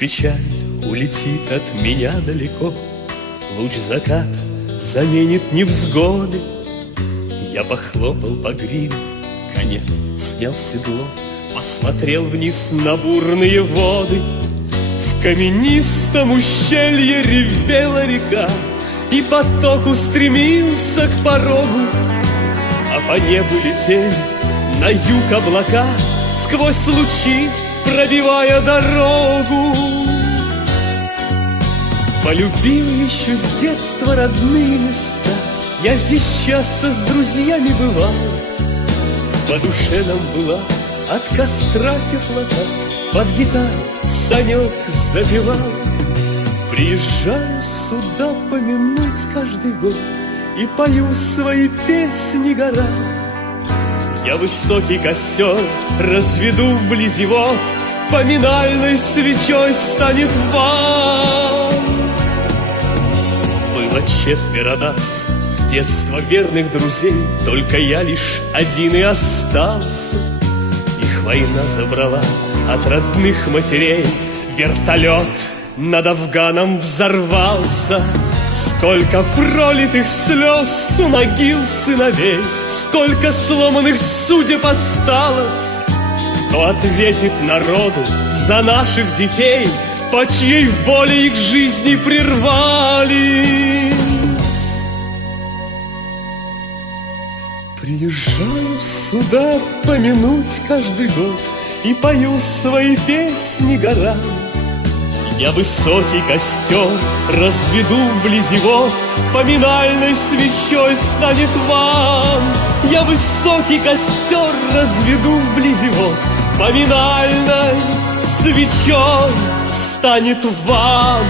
печаль улетит от меня далеко, луч заката заменит невзгоды. Я похлопал по гриве коня, снял седло, посмотрел вниз на бурные воды. В каменистом ущелье ревела река, и поток устремился к порогу, а по небу летели на юг облака, сквозь лучи пробивая дорогу. Полюбил еще с детства родные места, я здесь часто с друзьями бывал. По душе нам была от костра теплота, под гитару Санек запевал. Приезжаю сюда помянуть каждый год и пою свои песни горам. Я высокий костер разведу вблизи вод, поминальной свечой станет вам. Было 4 нас с детства верных друзей, только я лишь один и остался. Их война забрала от родных матерей, вертолет над Афганом взорвался. Сколько пролитых слез у могил сыновей, сколько сломанных судеб осталось. Кто ответит народу за наших детей, по чьей воле их жизни прервались? Приезжаю сюда помянуть каждый год и пою свои песни горам. Я высокий костер разведу вблизи вод, поминальной свечой станет вам. Я высокий костер разведу вблизи вод, поминальной свечой станет вам.